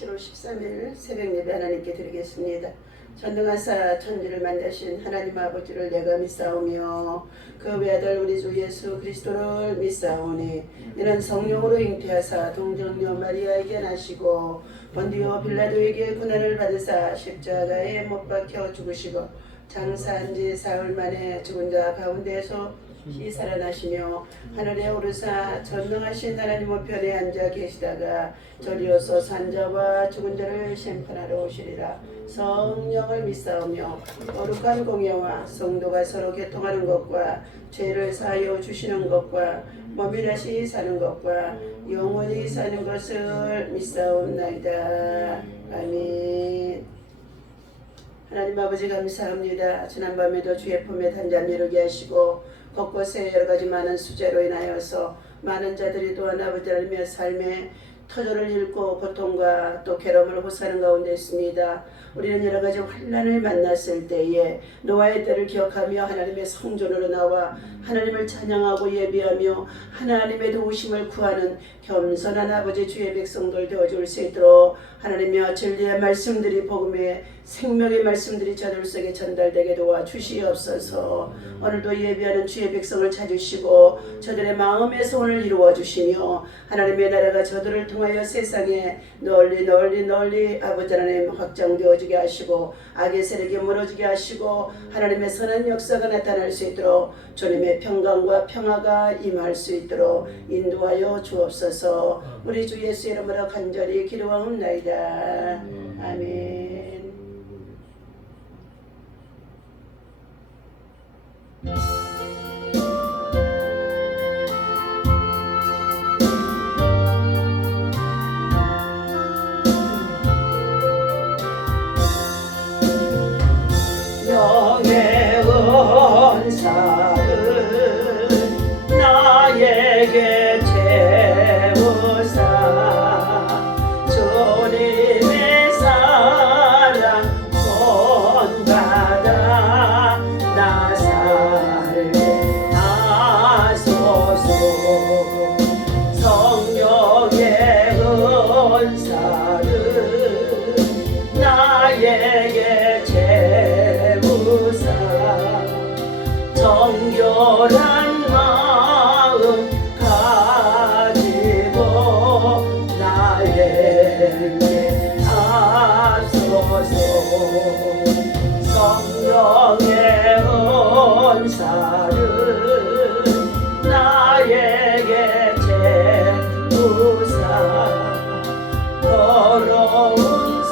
7월 13일 새벽 예배 하나님께 드리겠습니다. 전능하사 천지를 만드신 하나님 아버지를 내가 믿사오며 그 외아들 우리 주 예수 그리스도를 믿사오니 이는 성령으로 잉태하사 동정녀 마리아에게 나시고 본디오 빌라도에게 고난을 받으사 십자가에 못 박혀 죽으시고 장사한 지 사흘 만에 죽은 자 가운데서 살아나시며 하늘에 오르사 전능하신 하나님 우편에 앉아 계시다가 저리어서 산자와 죽은 자를 심판하러 오시리라. 성령을 믿사오며 거룩한 공예와 성도가 서로 교통하는 것과 죄를 사하여 주시는 것과 몸이 다시 사는 것과 영원히 사는 것을 믿사옵나이다. 아멘. 하나님 아버지 감사합니다. 지난밤에도 주의 품에 단잠 이루게 하시고 곳곳에 여러가지 많은 수재로 인하여서 많은 자들이 또한 아버지 하나님의 삶에 터전을 잃고 고통과 또 괴로움을 호소하는 가운데 있습니다. 우리는 여러가지 환난을 만났을 때에 노아의 때를 기억하며 하나님의 성전으로 나와 하나님을 찬양하고 예배하며 하나님의 도우심을 구하는 겸손한 아버지 주의 백성들 되어줄 수 있도록 하나님의 진리의 말씀들이 복음의 생명의 말씀들이 저들 속에 전달되게 도와주시옵소서. 오늘도 예배하는 주의 백성을 찾으시고 저들의 마음의 소원을 이루어주시며 하나님의 나라가 저들을 통하여 세상에 널리 아버지 하나님 확장되어지게 하시고 악의 세력이 무너지게 하시고 하나님의 선한 역사가 나타날 수 있도록 주님의 평강과 평화가 임할 수 있도록 인도하여 주옵소서. 우리 주 예수 이름으로 간절히 기도하옵나이다. 아멘. 영의 은사를 나에게 채우사 주님의 사랑 본받아 나 살게 하소서. 성령의 은사를 나에게 채우사 정결한 마음 가지고 나에게 하소서. 성령의 은사를 나에게 채우사 더러운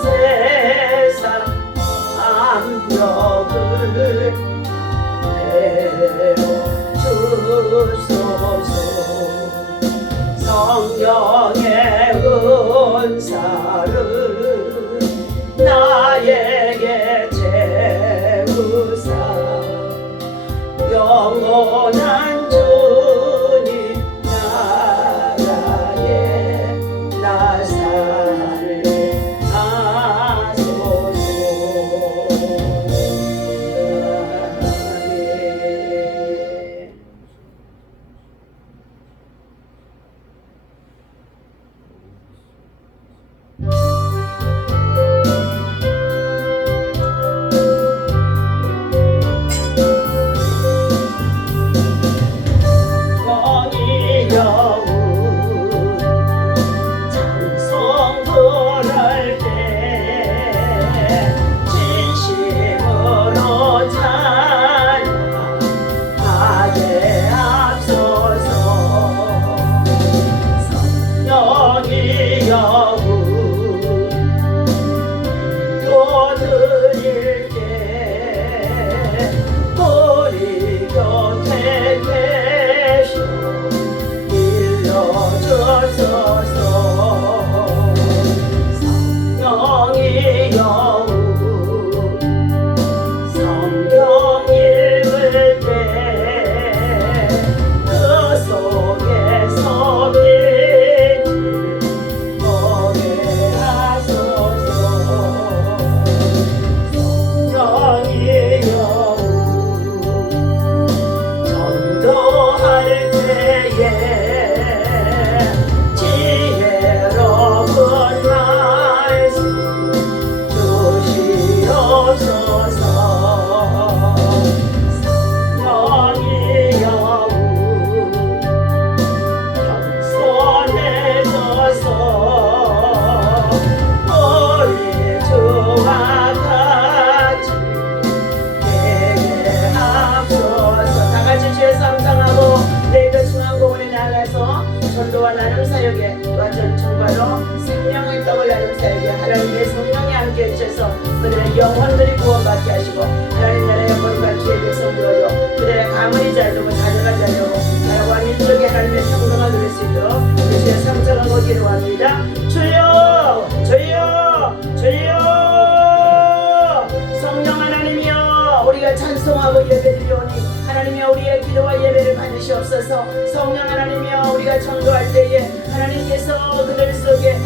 세상 암벽을 내어주소서. 성령의 은사를 나에게 채우사 영원한 주님 나라에 나 살게 하소서. 또한 정말로 생명의 떡을 나는 자에게 하나님의 성령이 함께 해주셔서 그들의 영혼들이 구원받게 하시고 하나님 나라의 거룩한 주의 백성 되어줘 그들의 가문이 잘되고 자녀가 잘되고 나라와 민족이 하나님의 평강을 누릴 수 있도록 주의 삼성하고 기도합니다. 주여 주여 주여 성령 하나님이여 우리가 찬송하고 예배드리오니 하나님이여 우리의 기도와 예배를 받으시옵소서. 성령 하나님이여 우리가 전도할 때에 하나님께서 그들 속에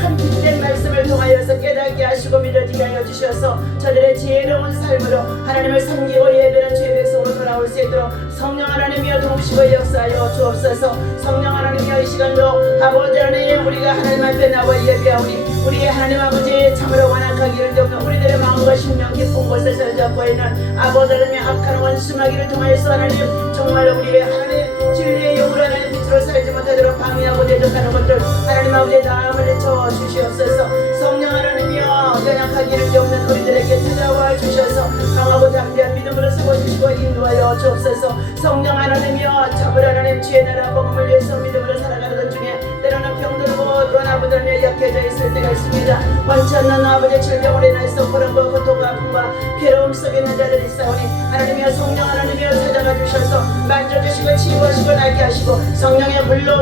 참 빛된 말씀을 통하여서 깨닫게 하시고 믿어지게 하여 주셔서 저들의 지혜로운 삶으로 하나님을 섬기고 예배하는 주의 백성으로 돌아올 수 있도록 성령 하나님이여 도우시고 역사하여 주옵소서. 성령 하나님이여 이 시간도 아버지 하나님 우리가 하나님 앞에 나와 예배하오니 우리의 하나님 아버지 참으로 완악하기를 돕는 우리들의 마음과 심령 깊은 곳에서 잡고 있는 아버지 하나님의 악한 원수마귀를 통하여서 하나님 정말로 우리의 하나님 진리의 영으로 하나님 빛으로 살지 못하도록 방해하고 대적하는 것들 하나님 아버지의 다음을 내쳐 주시옵소서. 성령 하나님이여 연약하기를 돕는 우리들에게 찾아와 주셔서 강하고 담대한 믿음으로 세워주시고 인도하여 주옵소서. 성령 하나님이여 참으로 하나님 주의 나라 복음을 위해서 믿음으로 살아가는 중에 때로는 병들고 또한 아버지를 약해져 있을 때가 있습니다. 원치 않는 아버지의 질병으로 인해서 고난과 고통과 아픔과 괴로움 속에 있는 자들이 있사오니 하나님이여 성령 하나님이여 찾아가 주셔서 만져주시고 치유하시고 낫게 하시고 성령의 불로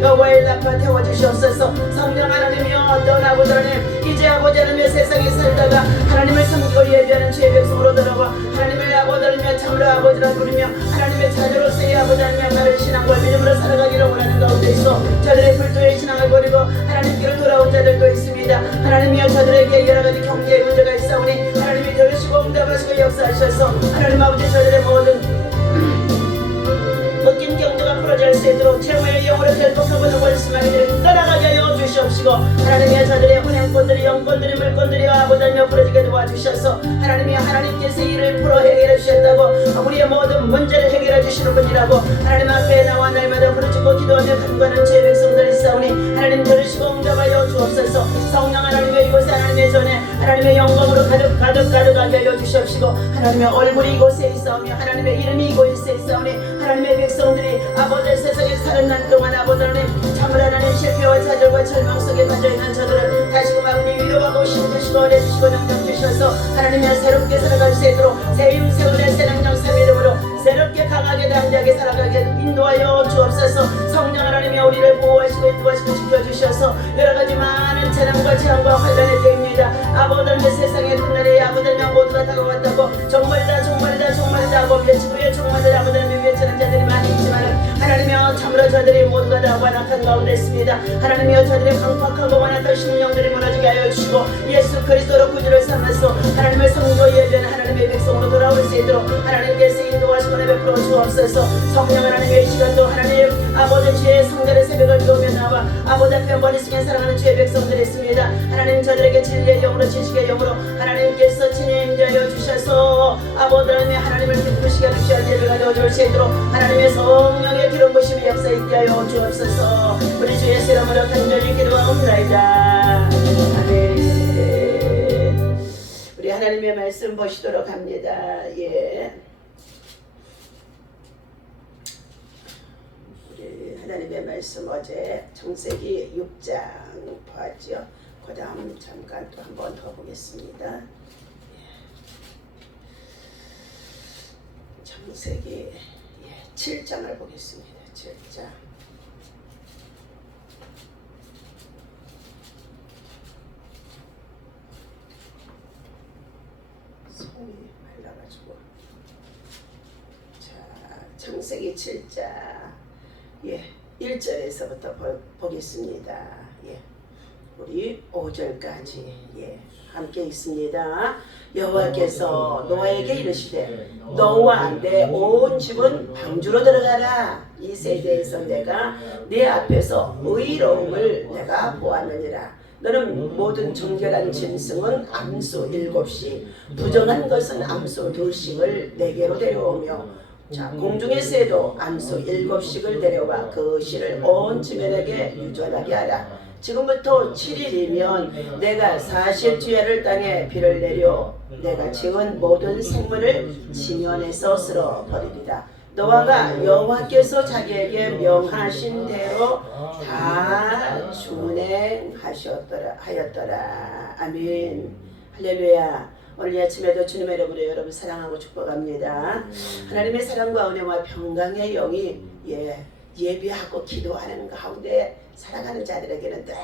여호와의 나파 태워주시옵소서. 성령 하나님이여 어떤 아버지 하나님 이제 아버지 하나님의 세상에 살다가 하나님을 섬기고 예배하는 주의 백성으로 돌아와 하나님의 아버지 하나님의 참으로 아버지라 부르며 하나님의 자녀로서의 아버지 하나님의 바른 신앙과 믿음으로 살아가기를 원하는 가운데 있어 저들의 불도의 신앙을 버리고 하나님께로 돌아온 자들도 있습니다. 하나님이여 저들에게 여러가지 경제의 문제가 있사오니 하나님이 들으시고 응답하시고 역사하셔서 하나님 아버지 저들의 모든 묶인 경제가 풀어질 수 있도록 최후의 영으로 결속하고는 원수마귀들을 떠나가게 하여 주시옵시고 하나님이여 저들의 은행권들이 영권들이 물권들이 아버지여 풀어지게 도와주셔서 하나님이여 하나님께서 이를 풀어 해결해 주셨다고 우리의 모든 문제를 해결해 주시는 분이라고 하나님 앞에 나와 날마다 부르짖고 기도하며 간구하는 죄 백성들이 있사오니 하나님 들으시고 응답하여 주옵소서. 성령 하나님의 이곳에 하나님의 전에 하나님의 영광으로 가득하게 하여 주시옵시고 하나님의 얼굴이 이곳에 있사오며 하나님의 이름이 이곳에 있사오니 하나님의 백성들이 아버지 세상에 사는 날 동안 아버지 하나님 참으로 하나님 실패와 좌절과 절망 속에 빠져있는 저들을 다시금 아버지 위로하고 힘주시고 은혜주시고 능력 주셔서 하나님이여 새롭게 살아갈 수 있도록 새힘 새운의 새 능력 새 믿음으로 새롭게 강하게 담대하게 살아가게 인도하여 주옵소서. 성령 하나님이여 우리를 보호하시고 인도하시고 지켜주셔서 여러가지 많은 재난과 재앙과 환난의 때입니다. 아버지 하나님의 세상의 끝날에 아버지 하나님 모두가 다가왔다고 정말이다 하고 외치고요 정말이다 아버지 하나님 외치는 자들이 많이 있지만 하나님이여 참으로 저들이 모두가 다 완악한 가운데 있습니다. 하나님이여 저들의 강팍하고 완악한 심령들이 무너지게 하여 주시고 예수 그리스도로 구주를 삼아서 하나님을 섬기고 예배하는 하나님의 백성으로 돌아올 수 있도록 하나님께서 인도하시고 내베풀어 주옵소서. 성령 하나님의 이 시간도 하나님 아버지 주의 성전의 새벽을 비우며 나와 아버지 앞에 머리숙에 사랑하는 주의 백성들이 있습니다. 하나님 저들에게 진리의 영으로 지식의 영으로 하나님께서 친히 임재하여 주셔서 아버지 하나님을 기쁘시게 하는 귀한 예배가 되어줄 수 있도록 하나님의 성령의 기름 부심이 역사 있게 하여 주옵소서. 우리 주 예수 이름으로 간절히 기도하옵나이다. 아멘. 우리 하나님의 말씀 보시도록 합니다. 예. 우리 하나님의 말씀 어제 창세기 6장 보았죠. 그 다음 잠깐 또 한 번 더 보겠습니다. 창세기 7장을 보겠습니다. 7장. 손이 말라가지고. 자, 창세기 7장 1절에서부터 보겠습니다. 우리 5절까지 함께 있습니다. 여호와께서 노아에게 이르시되 너와 내 온 집은 방주로 들어가라. 이 세대에서 내가 네 앞에서 의로움을 내가 보았느니라. 너는 모든 정결한 짐승은 암소 7씩 부정한 것은 암소 2씩을 내게로 데려오며 자, 공중의 새도 암소 7씩을 데려와 그 씨를 온 지면에게 유전하게 하라. 지금부터 7일이면 내가 40주야를 땅에 비를 내려 내가 지은 모든 생물을 지면에서 쓸어버리리라. 노아가 여호와께서 자기에게 명하신 대로 다 준행하였더라. 아멘. 할렐루야. 오늘 이 아침에도 주님의 이름으로 여러분 사랑하고 축복합니다. 하나님의 사랑과 은혜와 평강의 영이 예비하고 기도하는 가운데 살아가는 자들에게는 늘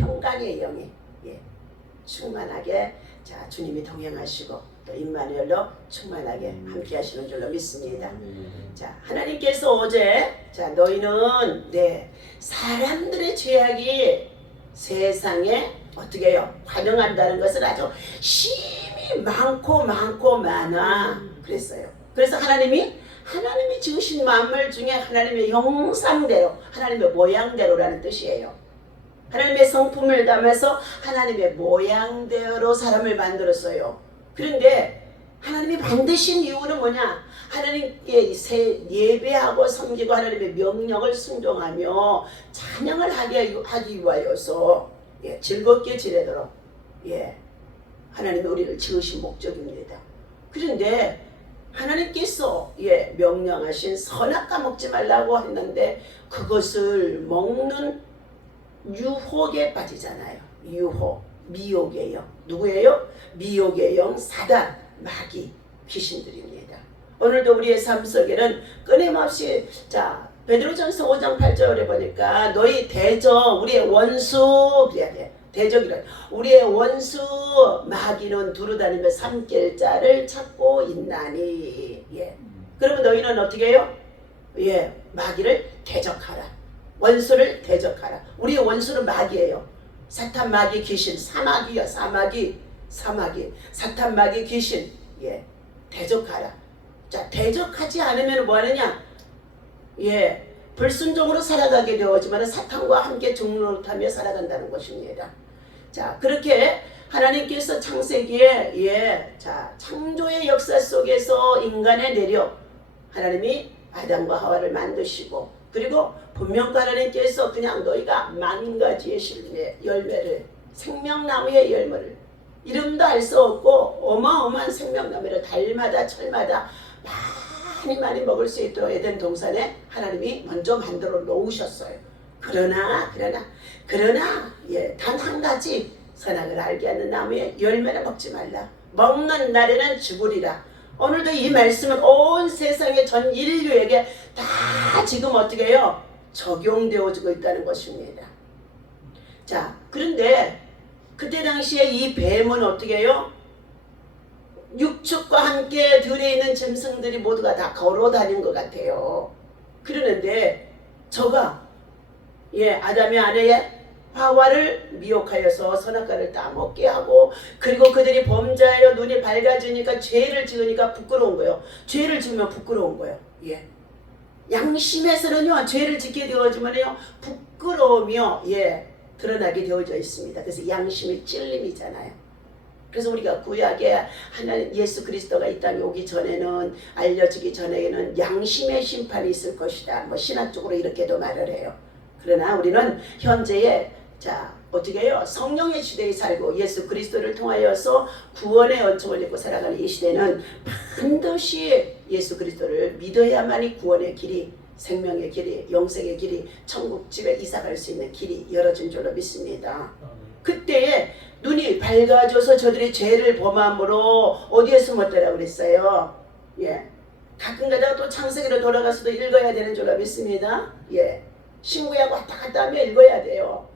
평강의 영이 충만하게 주님이 동행하시고 또 임마누엘로 충만하게 함께 하시는 줄로 믿습니다. 하나님께서 어제 너희는 사람들의 죄악이 세상에 어떻게 해요? 관영한다는 것을 아주 심히 많아 그랬어요. 그래서 하나님이 지으신 만물 중에 하나님의 형상대로, 하나님의 모양대로라는 뜻이에요. 하나님의 성품을 담아서 하나님의 모양대로 사람을 만들었어요. 그런데 하나님이 만드신 이유는 뭐냐? 하나님께 예배하고 섬기고 하나님의 명령을 순종하며 찬양을 하기 위하여서 즐겁게 지내도록 하나님이 우리를 지으신 목적입니다. 그런데 하나님께서 명령하신 선악과 먹지 말라고 했는데 그것을 먹는 유혹에 빠지잖아요. 유혹, 미혹의 영. 누구예요? 미혹의 영, 사단, 마귀, 귀신들입니다. 오늘도 우리의 삶 속에는 끊임없이 베드로전서 5장 8절에 보니까 너희 대적, 우리의 원수 그래야 돼. 대적이라 우리의 원수 마귀는 두루다니며 삼킬 자를 찾고 있나니. 그러면 너희는 어떻게 해요? 마귀를 대적하라. 원수를 대적하라. 우리의 원수는 마귀예요. 사탄, 마귀, 귀신, 사마귀야. 사마귀, 사탄, 마귀, 귀신. 대적하라. 대적하지 않으면 뭐 하느냐? 불순종으로 살아가게 되었지만 사탄과 함께 종노릇하며 살아간다는 것입니다. 그렇게 하나님께서 창세기에 창조의 역사 속에서 인간의 내력, 하나님이 아담과 하와를 만드시고, 그리고 분명 하나님께서 그냥 너희가 만 가지의 열매를, 생명나무의 열매를, 이름도 알 수 없고 어마어마한 생명나무를 달마다 철마다 많이 먹을 수 있도록 에덴 동산에 하나님이 먼저 만들어 놓으셨어요. 그러나 단 한 가지, 선악을 알게 하는 나무의 열매를 먹지 말라. 먹는 날에는 죽으리라. 오늘도 이 말씀은 온 세상의 전 인류에게 다 지금 어떻게 해요? 적용되어지고 있다는 것입니다. 그런데 그때 당시에 이 뱀은 어떻게 해요? 육축과 함께 들에 있는 짐승들이 모두가 다 걸어 다닌 것 같아요. 그러는데 저가 아담의 아내의 하와를 미혹하여서 선악과를 따먹게 하고, 그리고 그들이 범죄하여 눈이 밝아지니까 죄를 지으니까 부끄러운 거예요. 죄를 지으면 부끄러운 거예요. 양심에서는요, 죄를 짓게 되어지면요, 부끄러우며 드러나게 되어져 있습니다. 그래서 양심이 찔림이잖아요. 그래서 우리가 구약에 하나님 예수 그리스도가 이 땅에 오기 전에는, 알려지기 전에는 양심의 심판이 있을 것이다. 신학적으로 이렇게도 말을 해요. 그러나 우리는 현재에 어떻게 해요? 성령의 시대에 살고 예수 그리스도를 통하여서 구원의 은총을 입고 살아가는 이 시대는 반드시 예수 그리스도를 믿어야만이 구원의 길이, 생명의 길이, 영생의 길이, 천국집에 이사갈 수 있는 길이 열어진 줄로 믿습니다. 그때에 눈이 밝아져서 저들이 죄를 범함으로 어디에 숨었더라고 그랬어요. 가끔가다 또 창세기로 돌아가서도 읽어야 되는 줄로 믿습니다. 신구약 왔다 갔다 하며 읽어야 돼요.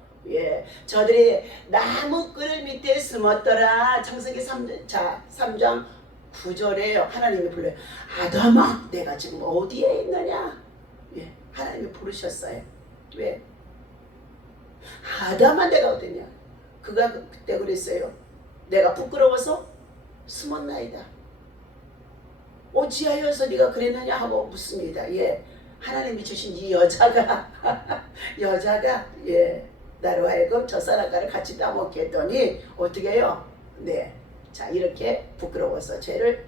저들이 나무 끈을 밑에 숨었더라. 창세기 3장 9절에 하나님이 불러요. 아담아, 내가 지금 어디에 있느냐? 하나님이 부르셨어요. 왜? 아담아, 내가 어디냐? 그가 그때 그랬어요. 내가 부끄러워서 숨었나이다. 어찌하여서 네가 그랬느냐 하고 묻습니다. 하나님이 주신 이 여자가 나로 하여금 저 사람과를 같이 따먹게 했더니 어떻게 해요? 이렇게 부끄러워서 죄를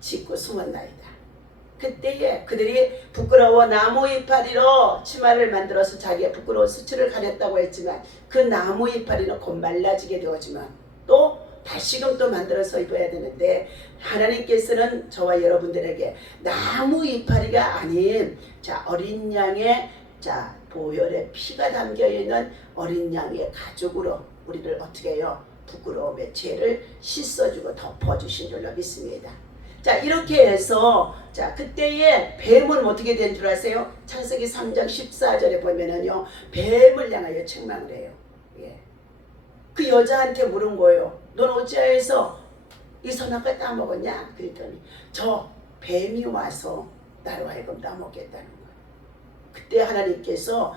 짓고 숨었나이다. 그때에 그들이 부끄러워 나무 이파리로 치마를 만들어서 자기의 부끄러운 수치를 가렸다고 했지만, 그 나무 이파리는 곧 말라지게 되었지만 또 다시금 또 만들어서 입어야 되는데 하나님께서는 저와 여러분들에게 나무 이파리가 아닌 자 어린 양의 자 보혈의 피가 담겨있는 어린 양의 가죽으로 우리를 어떻게 해요? 부끄러움의 죄를 씻어주고 덮어주신 줄로 믿습니다. 자 이렇게 해서 자 그때의 뱀은 어떻게 된 줄 아세요? 창세기 3장 14절에 보면은요 뱀을 향하여 책망을 해요. 예. 그 여자한테 물은 거예요. 넌 어찌하여서 이 선악과 따먹었냐? 그랬더니 저 뱀이 와서 나로 하여금 따먹겠다는 거예요. 그때 하나님께서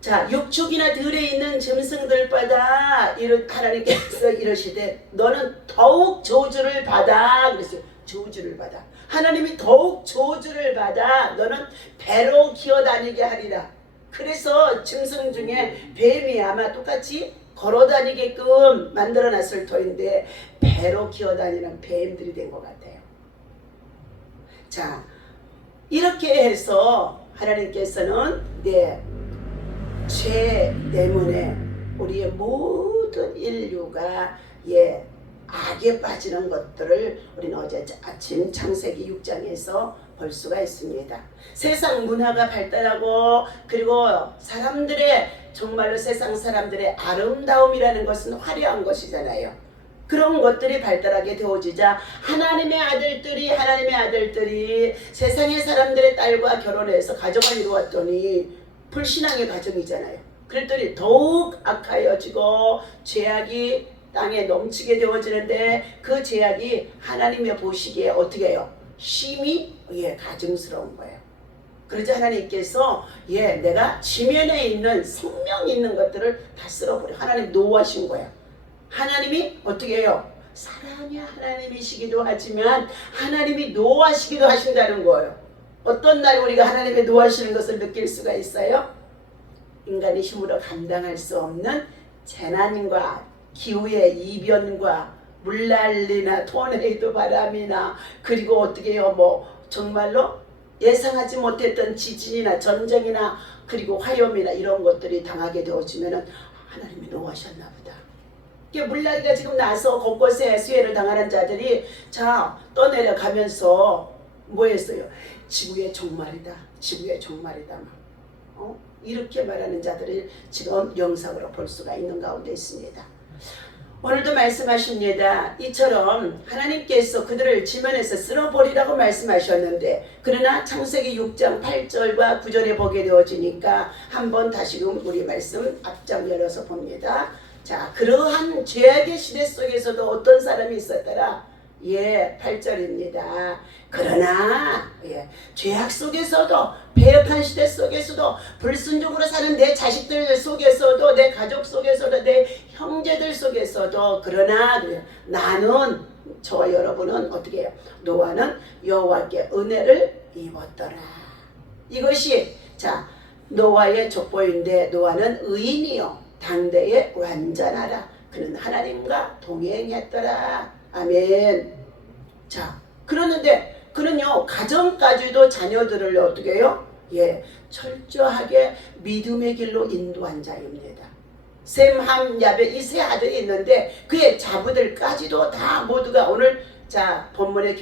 자 육축이나 들에 있는 짐승들보다 하나님께서 이러시되 너는 더욱 저주를 받아 그랬어요. 저주를 받아. 하나님이 더욱 저주를 받아 너는 배로 기어다니게 하리라. 그래서 짐승 중에 뱀이 아마 똑같이 걸어다니게끔 만들어놨을 터인데 배로 기어다니는 뱀들이 된 것 같아요. 자 이렇게 해서 하나님께서는 죄 때문에 우리의 모든 인류가 악에 빠지는 것들을 우리는 어제 아침 창세기 6장에서 볼 수가 있습니다. 세상 문화가 발달하고 그리고 사람들의 정말로 세상 사람들의 아름다움이라는 것은 화려한 것이잖아요. 그런 것들이 발달하게 되어지자 하나님의 아들들이 세상의 사람들의 딸과 결혼해서 가정을 이루었더니 불신앙의 가정이잖아요. 그랬더니 더욱 악하여지고 죄악이 땅에 넘치게 되어지는데 그 죄악이 하나님의 보시기에 어떻게 해요? 심히 가증스러운 거예요. 그러자 하나님께서 내가 지면에 있는 생명이 있는 것들을 다 쓸어버려. 하나님 노하신 거예요. 하나님이 어떻게 해요? 사랑의 하나님이시기도 하지만 하나님이 노하시기도 하신다는 거예요. 어떤 날 우리가 하나님의 노하시는 것을 느낄 수가 있어요? 인간의 힘으로 감당할 수 없는 재난과 기후의 이변과 물난리나 토네이도 바람이나 그리고 어떻게 해요? 정말로 예상하지 못했던 지진이나 전쟁이나 그리고 화염이나 이런 것들이 당하게 되어지면은 하나님이 노하셨나 보다. 물난리가 지금 나서 곳곳에 수해를 당하는 자들이 자 떠내려가면서 뭐 했어요? 지구의 종말이다. 지구의 종말이다. 이렇게 말하는 자들을 지금 영상으로 볼 수가 있는 가운데 있습니다. 오늘도 말씀하십니다. 이처럼 하나님께서 그들을 지면에서 쓸어버리라고 말씀하셨는데 그러나 창세기 6장 8절과 9절에 보게 되어지니까 한번 다시금 우리 말씀 앞장 열어서 봅니다. 자 그러한 죄악의 시대 속에서도 어떤 사람이 있었더라. 8절입니다. 그러나 죄악 속에서도 배역한 시대 속에서도 불순종으로 사는 내 자식들 속에서도 내 가족 속에서도 내 형제들 속에서도 그러나 나는 저와 여러분은 어떻게 해요? 노아는 여호와께 은혜를 입었더라. 이것이 자 노아의 족보인데 노아는 의인이요 당대에 완전하라. 그는 하나님과 동행했더라. 아멘. 자 그러는데 그는요 가정까지도 자녀들을 어떻게 해요? 철저하게 믿음의 길로 인도한 자입니다. 셈, 함, 야벳 이 세 아들이 있는데 그의 자부들까지도 다 모두가 오늘 자 본문에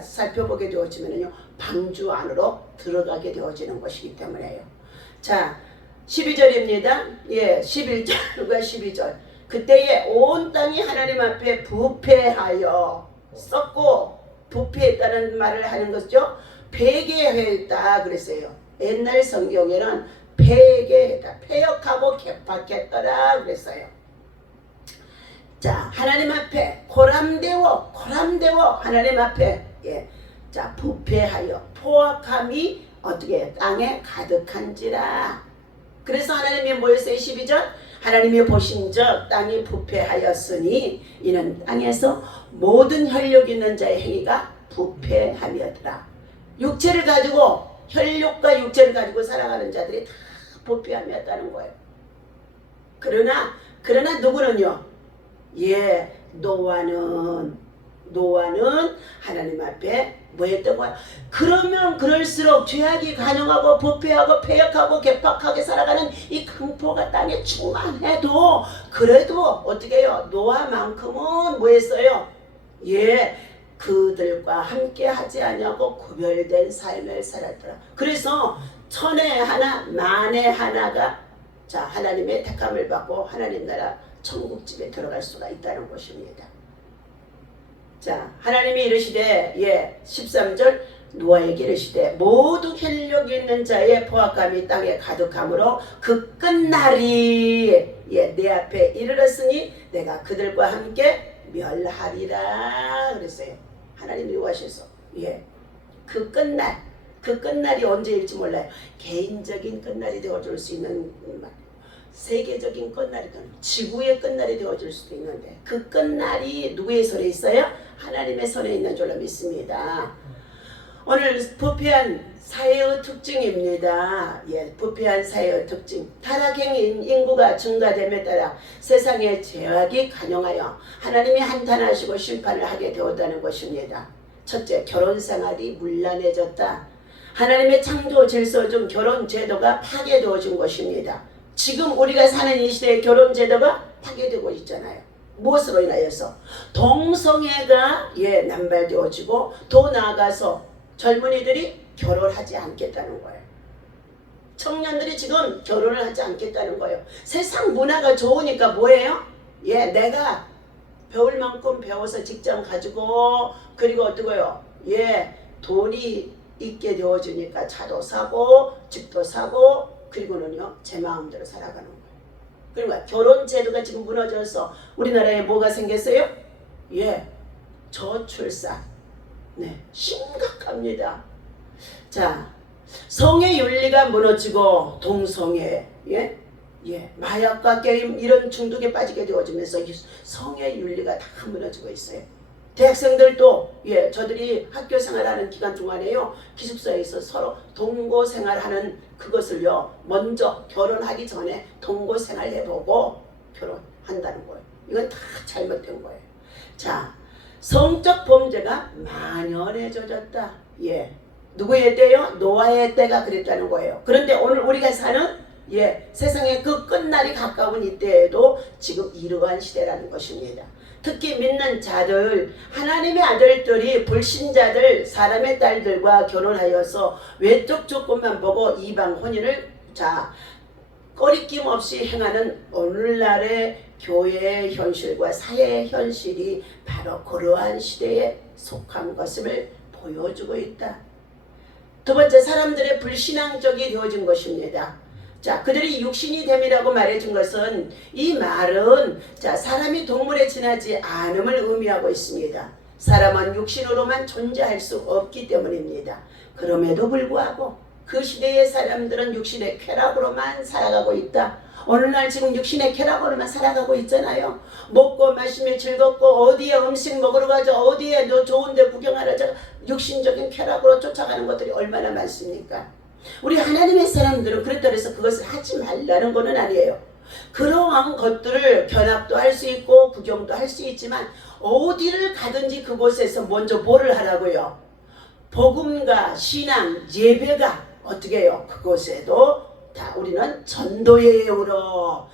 살펴보게 되어지면요 방주 안으로 들어가게 되어지는 것이기 때문에요. 자 12절입니다. 11절과 12절. 그때에 온 땅이 하나님 앞에 부패하여 썩고 부패했다는 말을 하는 것이죠. 폐괴했다 그랬어요. 옛날 성경에는 폐괴했다, 폐역하고 개팍했더라 그랬어요. 자 하나님 앞에 고람되어 하나님 앞에 자 부패하여 포악함이 어떻게 땅에 가득한지라. 그래서 하나님이 뭐였어요? 12절 하나님이 보신즉 땅이 부패하였으니 이는 땅에서 모든 혈육 있는 자의 행위가 부패함이었더라. 육체를 가지고 혈육과 육체를 가지고 살아가는 자들이 다 부패함이었다는 거예요. 그러나 누구는요? 노아는 노아는 하나님 앞에 뭐 했던 거야? 그러면 그럴수록 죄악이 간영하고 부패하고 패역하고 개팍하게 살아가는 이 강포가 땅에 충만해도 그래도 어떻게 해요? 노아만큼은 뭐 했어요? 예, 그들과 함께 하지 아니하고 구별된 삶을 살았더라. 그래서 천에 하나 만에 하나가 자 하나님의 택함을 받고 하나님 나라 천국집에 들어갈 수가 있다는 것입니다. 자 하나님이 이르시되 13절 노아에게 이르시되 모두 혈력 있는 자의 포악함이 땅에 가득하므로 그 끝날이 내 앞에 이르렀으니 내가 그들과 함께 멸하리라 그랬어요. 하나님이 요하셔서 그 끝날 그 끝날이 언제일지 몰라요. 개인적인 끝날이 되어줄 수 있는 말, 세계적인 끝날이 지구의 끝날이 되어줄 수도 있는데 그 끝날이 누구의 손에 있어요? 하나님의 손에 있는 줄로 믿습니다. 오늘 부패한 사회의 특징입니다. 부패한 사회의 특징. 타락행 인구가 증가됨에 따라 세상의 죄악이 간영하여 하나님이 한탄하시고 심판을 하게 되었다는 것입니다. 첫째, 결혼 생활이 문란해졌다. 하나님의 창조 질서 중 결혼 제도가 파괴되어진 것입니다. 지금 우리가 사는 이 시대의 결혼 제도가 파괴되고 있잖아요. 무엇으로 인하여서? 동성애가 남발되어지고 더 나아가서 젊은이들이 결혼하지 않겠다는 거예요. 청년들이 지금 결혼을 하지 않겠다는 거예요. 세상 문화가 좋으니까 뭐예요? 내가 배울 만큼 배워서 직장 가지고 그리고 어떠고요? 돈이 있게 되어주니까 차도 사고 집도 사고 그리고는요 제 마음대로 살아가는 거예요. 그러니까 결혼 제도가 지금 무너져서 우리나라에 뭐가 생겼어요? 저출산. 심각합니다. 자, 성의 윤리가 무너지고 동성애, 마약과 게임 이런 중독에 빠지게 되어지면서 성의 윤리가 다 무너지고 있어요. 대학생들도 저들이 학교 생활하는 기간 동안에요 기숙사에서 서로 동거 생활하는 그것을요 먼저 결혼하기 전에 동거 생활해보고 결혼한다는 거예요. 이건 다 잘못된 거예요. 자, 성적 범죄가 만연해졌다. 누구의 때요? 노아의 때가 그랬다는 거예요. 그런데 오늘 우리가 사는 세상의 그 끝날이 가까운 이때에도 지금 이러한 시대라는 것입니다. 특히 믿는 자들, 하나님의 아들들이 불신자들, 사람의 딸들과 결혼하여서 외적 조건만 보고 이방 혼인을 꺼리낌 없이 행하는 오늘날의 교회의 현실과 사회의 현실이 바로 그러한 시대에 속한 것을 보여주고 있다. 두 번째, 사람들의 불신앙적이 되어진 것입니다. 자, 그들이 육신이 됨이라고 말해준 것은 이 말은 사람이 동물에 지나지 않음을 의미하고 있습니다. 사람은 육신으로만 존재할 수 없기 때문입니다. 그럼에도 불구하고 그 시대의 사람들은 육신의 쾌락으로만 살아가고 있다. 오늘날 지금 육신의 쾌락으로만 살아가고 있잖아요. 먹고 마시며 즐겁고 어디에 음식 먹으러 가자, 어디에 좋은 데 구경하러 가자, 육신적인 쾌락으로 쫓아가는 것들이 얼마나 많습니까? 우리 하나님의 사람들은 그렇다고 해서 그것을 하지 말라는 것은 아니에요. 그러한 것들을 견학도 할 수 있고 구경도 할 수 있지만 어디를 가든지 그곳에서 먼저 뭐를 하라고요? 복음과 신앙, 예배가 어떻게 해요? 그곳에도 다 우리는 전도의 영으로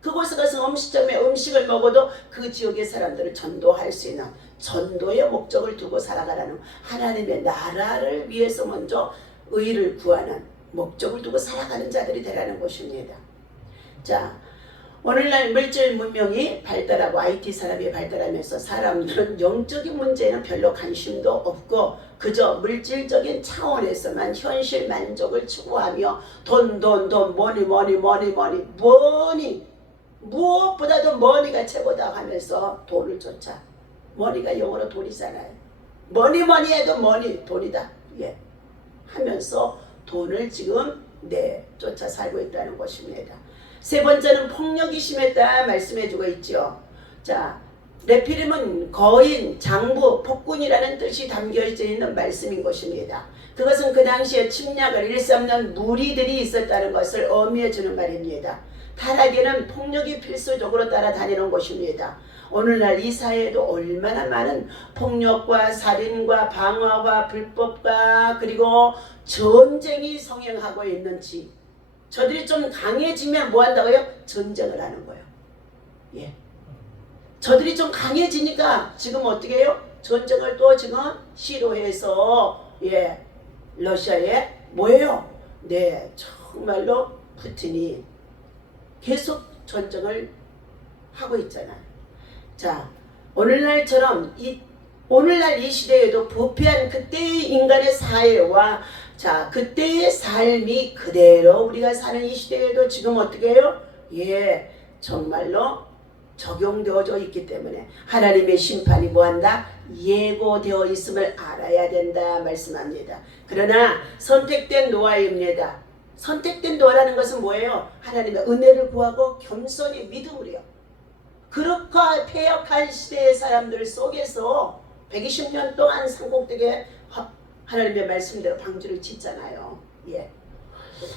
그곳에 가서 음식점에 음식을 먹어도 그 지역의 사람들을 전도할 수 있는 전도의 목적을 두고 살아가라는, 하나님의 나라를 위해서 먼저 의를 구하는 목적을 두고 살아가는 자들이 되라는 것입니다. 자, 오늘날 물질 문명이 발달하고 IT 산업이 발달하면서 사람들은 영적인 문제에는 별로 관심도 없고 그저 물질적인 차원에서만 현실 만족을 추구하며 돈 머니 무엇보다도 머니가 최고다 하면서 돈을 쫓아, 머니가 영어로 돈이잖아요. 머니 해도 머니, 돈이다 하면서 돈을 지금 쫓아 살고 있다는 것입니다. 세 번째는 폭력이 심했다 말씀해주고 있죠. 자, 네피림은 거인, 장부, 폭군이라는 뜻이 담겨져 있는 말씀인 것입니다. 그것은 그 당시에 침략을 일삼는 무리들이 있었다는 것을 의미해주는 말입니다. 타락에는 폭력이 필수적으로 따라다니는 것입니다. 오늘날 이 사회에도 얼마나 많은 폭력과 살인과 방화와 불법과 그리고 전쟁이 성행하고 있는지, 저들이 좀 강해지면 뭐 한다고요? 전쟁을 하는 거예요. 예. 저들이 좀 강해지니까 지금 어떻게 해요? 전쟁을 또 지금 시도해서 예, 러시아에 뭐예요? 네, 정말로 푸틴이 계속 전쟁을 하고 있잖아요. 자, 오늘날 이 시대에도 부패한 그때의 인간의 사회와 자, 그때의 삶이 그대로 우리가 사는 이 시대에도 지금 어떻게 해요? 예, 정말로 적용되어져 있기 때문에 하나님의 심판이 뭐한다? 예고되어 있음을 알아야 된다 말씀합니다. 그러나 선택된 노아입니다. 선택된 노아라는 것은 뭐예요? 하나님의 은혜를 구하고 겸손히 믿음으로요. 그렇게 폐역한 시대의 사람들 속에서 120년 동안 산꼭대기에 하나님의 말씀대로 방주를 짓잖아요. 예.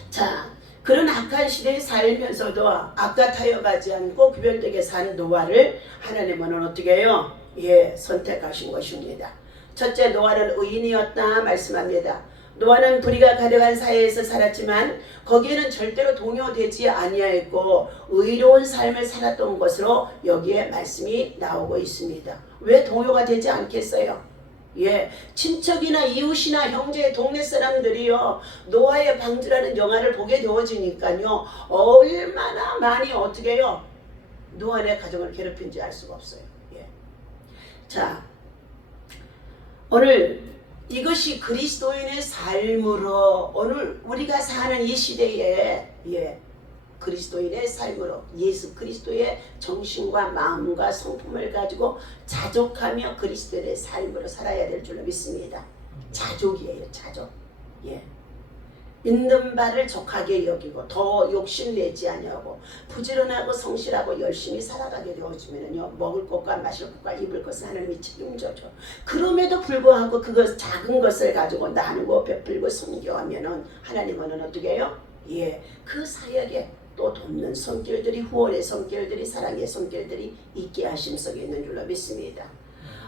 자, 그런 악한 시대에 살면서도 악과 타협하지 않고 구별되게 산 노아를 하나님은 어떻게 해요? 예, 선택하신 것입니다. 첫째, 노아는 의인이었다 말씀합니다. 노아는 불의가 가득한 사회에서 살았지만 거기에는 절대로 동요되지 아니하였고 의로운 삶을 살았던 것으로 여기에 말씀이 나오고 있습니다. 왜 동요가 되지 않겠어요? 예, 친척이나 이웃이나 형제, 동네 사람들이요 노아의 방주라는 영화를 보게 되어지니까요 얼마나 많이 어떻게 해요? 노아의 가정을 괴롭힌지 알 수가 없어요. 예. 자, 오늘 이것이 그리스도인의 삶으로 오늘 우리가 사는 이 시대에 예, 그리스도인의 삶으로 예수 그리스도의 정신과 마음과 성품을 가지고 자족하며 그리스도인의 삶으로 살아야 될 줄로 믿습니다. 자족이에요. 자족. 예. 있는 바를 족하게 여기고 더 욕심내지 아니하고 부지런하고 성실하고 열심히 살아가게 되어지면요 먹을 것과 마실 것과 입을 것을 하나님이 책임져줘. 그럼에도 불구하고 그것 작은 것을 가지고 나누고 베풀고 섬겨하면은 하나님은 어떻게 해요? 예, 그 사역에 또 돕는 손길들이 후원의 손길들이 사랑의 손길들이 있게 하심속에 있는 줄로 믿습니다.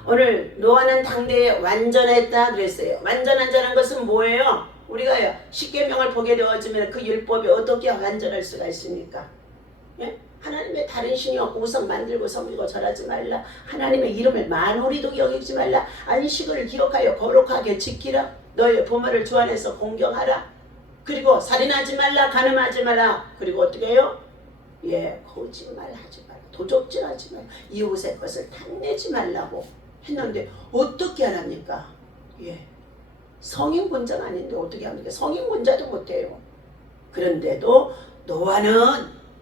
오늘 노아는 당대에 완전했다 그랬어요. 완전한 자는 것은 뭐예요? 우리가 십계명을 보게 되어지면 그 율법이 어떻게 완전할 수가 있습니까? 예? 하나님의 다른 신이 없고 우상 만들고 섬기고 절하지 말라. 하나님의 이름을 만홀히도 여기지 말라. 안식을 기록하여 거룩하게 지키라. 너의 부모를 주 안에서 공경하라. 그리고 살인하지 말라. 간음하지 말라. 그리고 어떻게 해요? 예, 거짓말하지 말라. 도적질하지 말라. 이웃의 것을 탐내지 말라고 했는데 어떻게 안 합니까? 예. 성인군자가 아닌데 어떻게 합니까? 성인군자도 못해요. 그런데도 노아는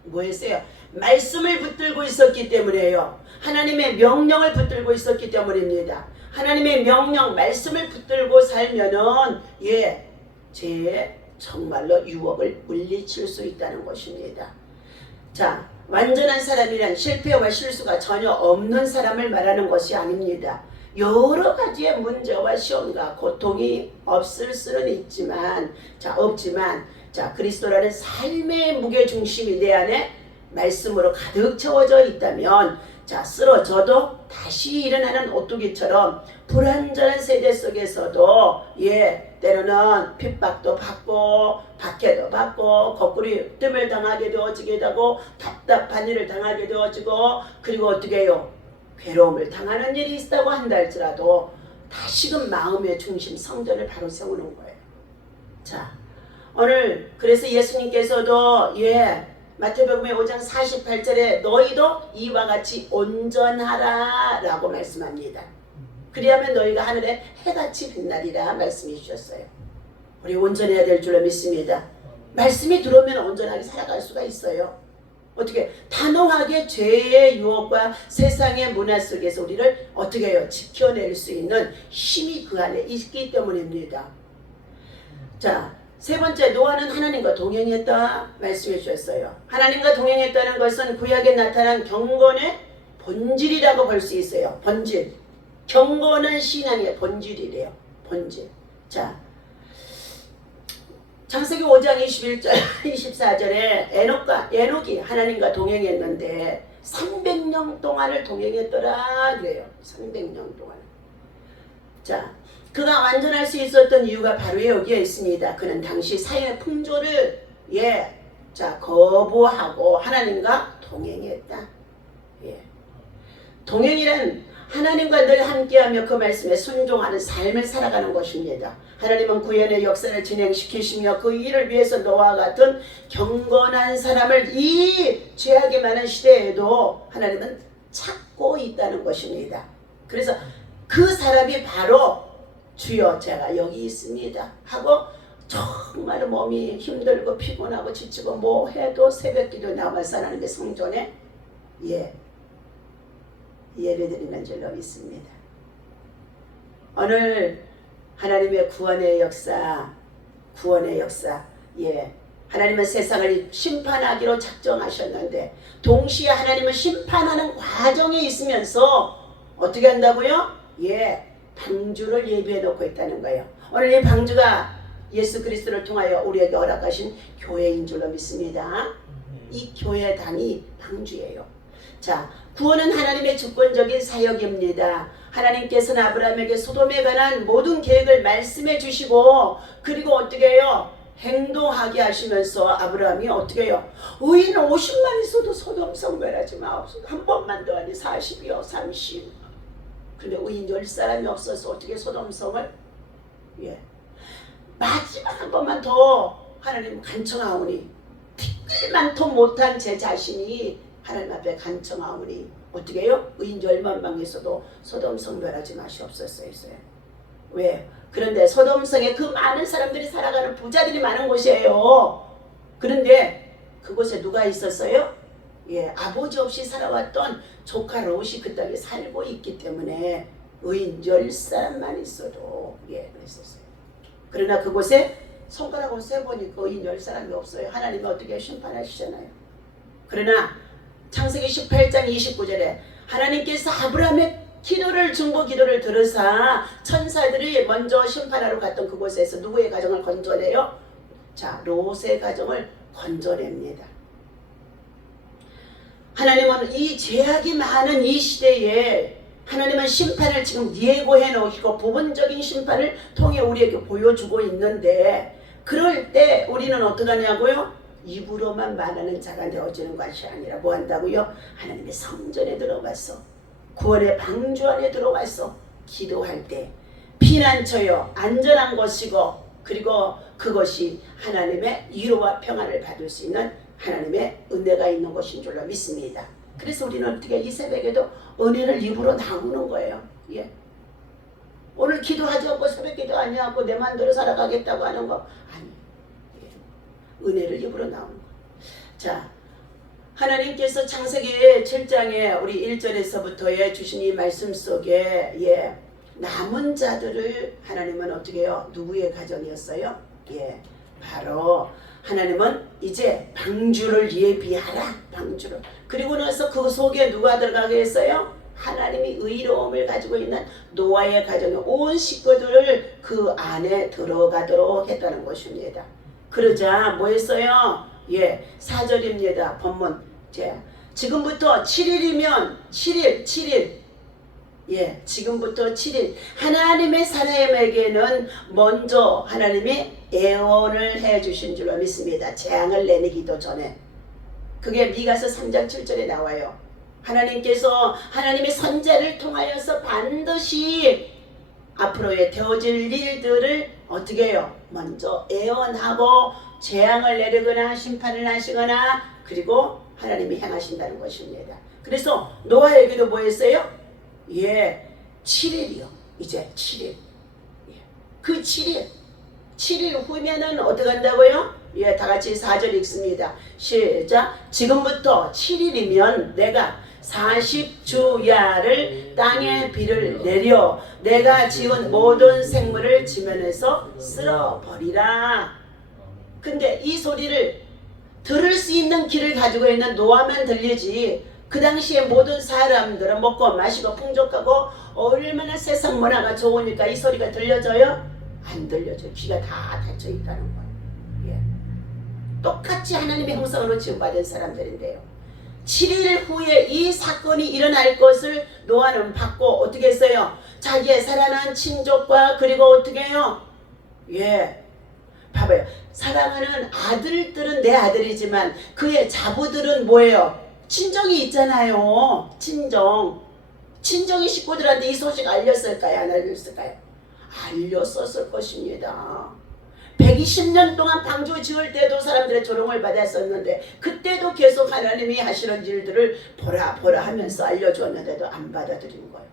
뭐 했어요? 말씀을 붙들고 있었기 때문에요. 하나님의 명령을 붙들고 있었기 때문입니다. 하나님의 명령, 말씀을 붙들고 살면은 예, 제 정말로 유혹을 물리칠 수 있다는 것입니다. 자, 완전한 사람이란 실패와 실수가 전혀 없는 사람을 말하는 것이 아닙니다. 여러 가지의 문제와 시험과 고통이 없을 수는 있지만 없지만 그리스도라는 삶의 무게중심이 내 안에 말씀으로 가득 채워져 있다면 쓰러져도 다시 일어나는 오뚜기처럼 불완전한 세대 속에서도 예, 때로는 핍박도 받고 박해도 받고 거꾸로 뜸을 당하게 되어지게 되고 답답한 일을 당하게 되어지고 그리고 어떻게 해요? 괴로움을 당하는 일이 있다고 한다 할지라도 다시금 마음의 중심 성전을 바로 세우는 거예요. 자, 오늘 그래서 예수님께서도 예, 마태복음의 5장 48절에 너희도 이와 같이 온전하라 라고 말씀합니다. 그리하면 너희가 하늘에 해같이 빛나리라 말씀해 주셨어요. 우리 온전해야 될 줄로 믿습니다. 말씀이 들어오면 온전하게 살아갈 수가 있어요. 어떻게 단호하게 죄의 유혹과 세상의 문화 속에서 우리를 어떻게 해요? 지켜낼 수 있는 힘이 그 안에 있기 때문입니다. 자, 세 번째, 노아는 하나님과 동행했다 말씀해 주셨어요. 하나님과 동행했다는 것은 구약에 나타난 경건의 본질이라고 볼 수 있어요. 본질. 경건한 신앙의 본질이래요. 본질. 자, 창세기 5장 21절 24절에 에녹이 하나님과 동행했는데 300년 동안을 동행했더라 그래요. 300년 동안. 자, 그가 완전할 수 있었던 이유가 바로 여기에 있습니다. 그는 당시 사형의 풍조를 거부하고 하나님과 동행했다. 동행이란 하나님과 늘 함께하며 그 말씀에 순종하는 삶을 살아가는 것입니다. 하나님은 구원의 역사를 진행시키시며 그 일을 위해서 노아와 같은 경건한 사람을 이 죄악이 많은 시대에도 하나님은 찾고 있다는 것입니다. 그래서 그 사람이 바로 주여 제가 여기 있습니다 하고 정말 몸이 힘들고 피곤하고 지치고 뭐 해도 새벽기도 나와서 하나님의 성전에 예배드리는 줄로 믿습니다. 오늘 하나님의 구원의 역사, 하나님은 세상을 심판하기로 작정하셨는데 동시에 하나님은 심판하는 과정에 있으면서 어떻게 한다고요? 방주를 예비해 놓고 있다는 거예요. 오늘 이 방주가 예수 그리스도를 통하여 우리에게 허락하신 교회인 줄로 믿습니다. 이 교회당이 방주예요. 자, 구원은 하나님의 주권적인 사역입니다. 하나님께서는 아브라함에게 소돔에 관한 모든 계획을 말씀해 주시고 그리고 어떻게 해요? 행동하게 하시면서 아브라함이 어떻게 해요? 의인 50만 있어도 소돔 성멸하지 마. 한 번만 더 하니 40이요 30. 근데 의인 10사람이 없어서 어떻게 소돔성을 마지막 한 번만 더 하나님 간청하오니 티끌만도 못한 제 자신이 하나님 앞에 간청하오니 어떻게 해요? 의인 10만 있어도 소돔 성멸하지 마시옵소서 했어요. 왜? 그런데 소돔성에 그 많은 사람들이 살아가는 부자들이 많은 곳이에요. 그런데 그곳에 누가 있었어요? 아버지 없이 살아왔던 조카 롯이 그 땅에 살고 있기 때문에 의인 10사람만 있어도 그랬었어요. 그러나 그곳에 손가락으로 세보니까 의인 10사람이 없어요. 하나님이 어떻게 심판하시잖아요. 그러나 창세기 18장 29절에 하나님께서 아브라함의 중보 기도를 들으사 천사들이 먼저 심판하러 갔던 그곳에서 누구의 가정을 건져내요? 자, 롯의 가정을 건져냅니다. 하나님은 이 죄악이 많은 이 시대에 하나님은 심판을 지금 예고해 놓으시고 부분적인 심판을 통해 우리에게 보여주고 있는데 그럴 때 우리는 어떡하냐고요? 입으로만 말하는 자가 되어지는 것이 아니라 뭐 한다고요? 하나님의 성전에 들어가서 구원의 방주 안에 들어가서 기도할 때 피난처요 안전한 것이고 그리고 그것이 하나님의 위로와 평안을 받을 수 있는 하나님의 은혜가 있는 것인 줄로 믿습니다. 그래서 우리는 어떻게 이 새벽에도 은혜를 입으로 나오는 거예요. 오늘 기도하지 않고 새벽 기도 안 하고 내 마음대로 살아가겠다고 하는 거 아니에요. 은혜를 입으로 나오는 거. 자, 하나님께서 창세기 7장에 우리 1절에서부터의 주신 이 말씀 속에 남은 자들을 하나님은 어떻게 해요? 누구의 가정이었어요? 바로 하나님은 이제 방주를 예비하라. 방주를. 그리고 나서 그 속에 누가 들어가게 했어요? 하나님이 의로움을 가지고 있는 노아의 가정의 온 식구들을 그 안에 들어가도록 했다는 것입니다. 그러자 뭐 했어요? 4절입니다. 본문. 지금부터 7일이면 7일. 지금부터 7일. 하나님의 사람에게는 먼저 하나님이 애원을 해주신 줄로 믿습니다. 재앙을 내리기도 전에. 그게 미가서 3장 7절에 나와요. 하나님께서 하나님의 선자를 통하여서 반드시 앞으로의 되어질 일들을 어떻게 해요? 먼저 애원하고 재앙을 내리거나 심판을 하시거나 그리고 하나님이 행하신다는 것입니다. 그래서 노아에게도 뭐 했어요? 7일이요. 이제 7일. 그 7일 후면은 어떻게 한다고요? 다 같이 4절 읽습니다. 시작. 지금부터 7일이면 내가 40주야를 땅에 비를 내려 내가 지은 모든 생물을 지면에서 쓸어버리라. 근데 이 소리를 들을 수 있는 귀를 가지고 있는 노아만 들리지 그 당시에 모든 사람들은 먹고 마시고 풍족하고 얼마나 세상 문화가 좋으니까 이 소리가 들려져요? 안 들려져요. 귀가 다 닫혀 있다는 거예요. 똑같이 하나님의 형상으로 지음받은 사람들인데요. 7일 후에 이 사건이 일어날 것을 노아는 받고 어떻게 했어요? 자기의 사랑하는 친족과 그리고 어떻게 해요? 봐봐요. 사랑하는 아들들은 내 아들이지만 그의 자부들은 뭐예요? 친정이 있잖아요. 친정이 식구들한테 이 소식 알렸을까요? 안 알렸을까요? 알렸었을 것입니다. 120년 동안 방주 지을 때도 사람들의 조롱을 받았었는데 그때도 계속 하나님이 하시는 일들을 보라 하면서 알려주었는데도 안 받아들인 거예요.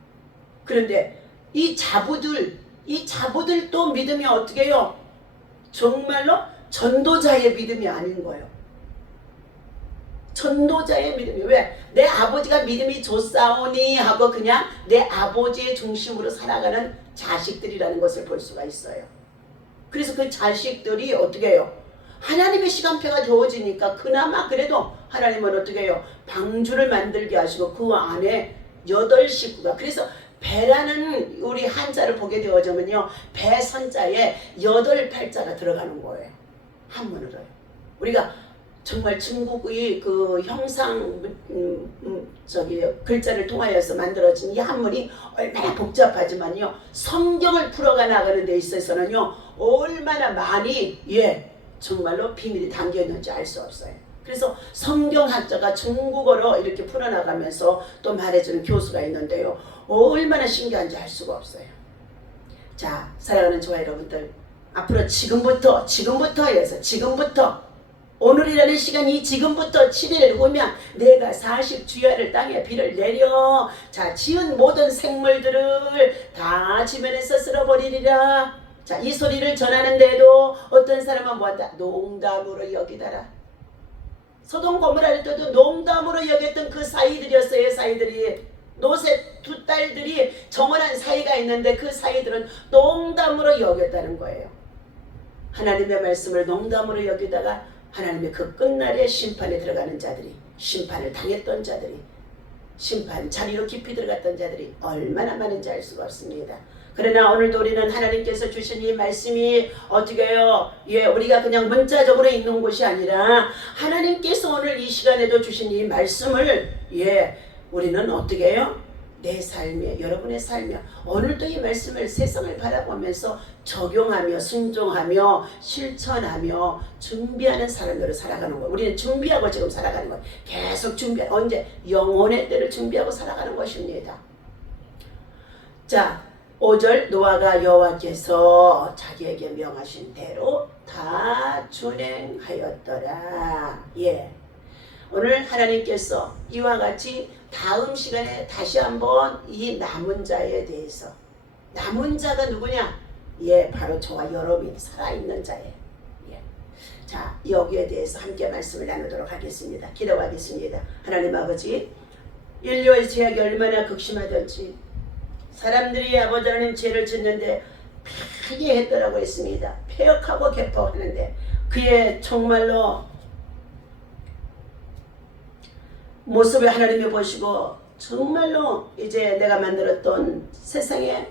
그런데 이 자부들도 믿음이 어떻게 해요? 정말로 전도자의 믿음이 아닌 거예요. 전도자의 믿음이 왜? 내 아버지가 믿음이 좋사오니 하고 그냥 내 아버지의 중심으로 살아가는 자식들이라는 것을 볼 수가 있어요. 그래서 그 자식들이 어떻게 해요? 하나님의 시간표가 되어지니까 그나마 그래도 하나님은 어떻게 해요? 방주를 만들게 하시고 그 안에 8식구가, 그래서 배라는 우리 한자를 보게 되어지면요, 배 선자에 8팔자가 들어가는 거예요. 한문으로요. 우리가 정말 중국의 그 형상 글자를 통하여서 만들어진 이 한문이 얼마나 복잡하지만요, 성경을 풀어가 나가는 데 있어서는요 얼마나 많이 정말로 비밀이 담겨 있는지 알 수 없어요. 그래서 성경학자가 중국어로 이렇게 풀어나가면서 또 말해주는 교수가 있는데요, 얼마나 신기한지 알 수가 없어요. 자, 사랑하는 저와 여러분들, 앞으로 지금부터 오늘이라는 시간이 지금부터 7일 후면 내가 40주야를 땅에 비를 내려 자 지은 모든 생물들을 다 지면에서 쓸어버리리라. 자, 이 소리를 전하는데도 어떤 사람은 뭐한다? 농담으로 여기다라. 소돔 고모라를 때도 농담으로 여겼던 그 사이들이었어요. 사이들이 노새 2딸들이 정원한 사이가 있는데 그 사이들은 농담으로 여겼다는 거예요. 하나님의 말씀을 농담으로 여기다가 하나님의 그 끝날의 심판에 들어가는 자들이, 심판을 당했던 자들이, 심판 자리로 깊이 들어갔던 자들이 얼마나 많은지 알 수가 없습니다. 그러나 오늘도 우리는 하나님께서 주신 이 말씀이 어떻게 해요? 우리가 그냥 문자적으로 읽는 것이 아니라 하나님께서 오늘 이 시간에도 주신 이 말씀을 우리는 어떻게 해요? 내 삶에, 여러분의 삶에 오늘도 이 말씀을 세상을 바라보면서 적용하며 순종하며 실천하며 준비하는 사람으로 살아가는 거예요. 우리는 준비하고 지금 살아가는 거예요. 계속 언제? 영혼의 때를 준비하고 살아가는 것입니다. 자, 5절, 노아가 여호와께서 자기에게 명하신 대로 다 준행하였더라. 오늘 하나님께서 이와 같이 다음 시간에 다시 한번 이 남은 자에 대해서, 남은 자가 누구냐? 바로 저와 여러분이 살아있는 자예요. 자, 여기에 대해서 함께 말씀을 나누도록 하겠습니다. 기도하겠습니다. 하나님 아버지, 인류의 죄악이 얼마나 극심하던지 사람들이 아버지 하나님 죄를 짓는데 크게 했더라고 했습니다. 폐역하고 개포하는데 그의 정말로 모습을 하나님이 보시고 정말로 이제 내가 만들었던 세상의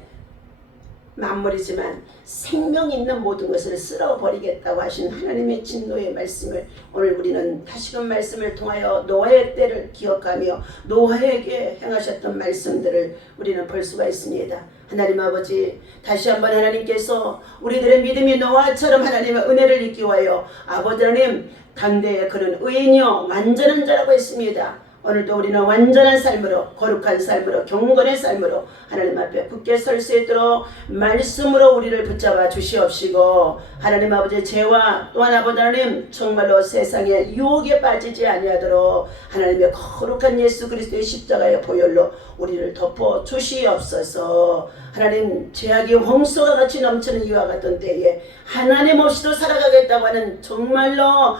만물이지만 생명 있는 모든 것을 쓸어버리겠다고 하신 하나님의 진노의 말씀을 오늘 우리는 다시금 말씀을 통하여 노아의 때를 기억하며 노아에게 행하셨던 말씀들을 우리는 볼 수가 있습니다. 하나님 아버지, 다시 한번 하나님께서 우리들의 믿음이 노아처럼 하나님의 은혜를 입기 위하여 아버지 하나님 강대에 그는 의인이요 완전한 자라고 했습니다. 오늘도 우리는 완전한 삶으로, 거룩한 삶으로, 경건의 삶으로 하나님 앞에 굳게 설 수 있도록 말씀으로 우리를 붙잡아 주시옵시고, 하나님 아버지의 죄와 또한 아버지 하나님 정말로 세상의 유혹에 빠지지 아니하도록 하나님의 거룩한 예수 그리스도의 십자가의 보혈로 우리를 덮어 주시옵소서. 하나님, 죄악이 홍수가 같이 넘치는 이와 같은 때에 하나님 없이도 살아가겠다고 하는 정말로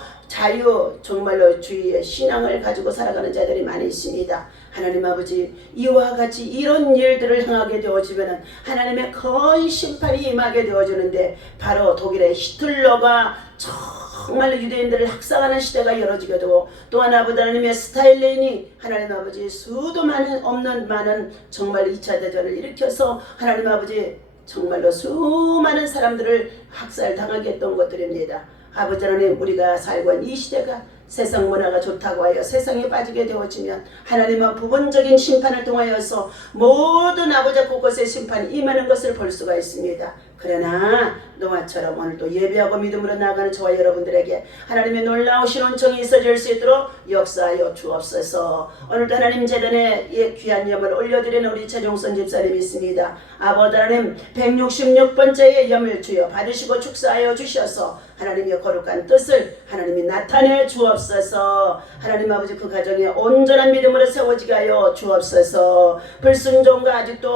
정말로 주위에 신앙을 가지고 살아가는 자들이 많이 있습니다. 하나님 아버지, 이와 같이 이런 일들을 행하게 되어지면 하나님의 거의 심판이 임하게 되어지는데, 바로 독일의 히틀러가 정말로 유대인들을 학살하는 시대가 열어지게 되고, 또한 아버지 하나님의 스탈린이 하나님 아버지 수도 없는 많은 정말 2차 대전을 일으켜서 하나님 아버지 정말로 수많은 사람들을 학살당하게 했던 것들입니다. 아버지 하나님, 우리가 살고 있는 이 시대가 세상 문화가 좋다고 하여 세상에 빠지게 되어지면 하나님은 부분적인 심판을 통하여서 모든 아버지 곳곳에 심판이 임하는 것을 볼 수가 있습니다. 그러나 노아처럼 오늘도 예배하고 믿음으로 나아가는 저와 여러분들에게 하나님의 놀라우신 은총이 있어질 수 있도록 역사하여 주옵소서. 오늘도 하나님 재단에 귀한 예물을 올려드리는 우리 최종선 집사님이 있습니다. 아버지 하나님, 166번째의 예물 주여 받으시고 축사하여 주셔서 하나님의 거룩한 뜻을 하나님이 나타내 주옵소서. 하나님 아버지, 그 가정에 온전한 믿음으로 세워지게 하여 주옵소서. 불순종과 아직도